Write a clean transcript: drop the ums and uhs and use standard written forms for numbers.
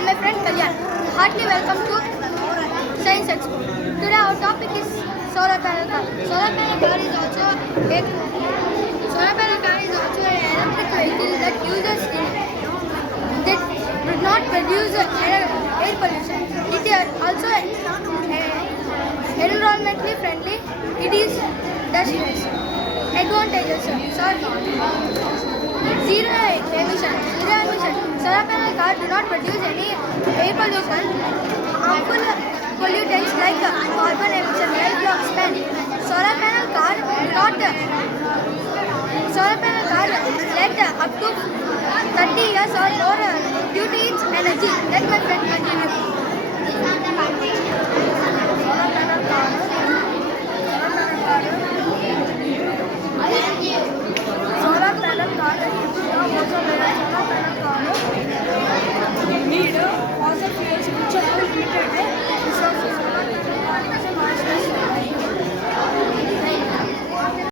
and my friend Kalyan. Heartily welcome to Science Expo. Today our topic is solar panel car. Solar panel car is also an electric vehicle that uses that does not produce air pollution. It is also environmentally friendly. It is dustless. Advantages: zero emission. Solar panel cars do not produce any air pollution, harmful pollutants like carbon emission, lifelong span. Solar panel car let up to 30 years or more due to its energy. Let my friend continue. solar panel car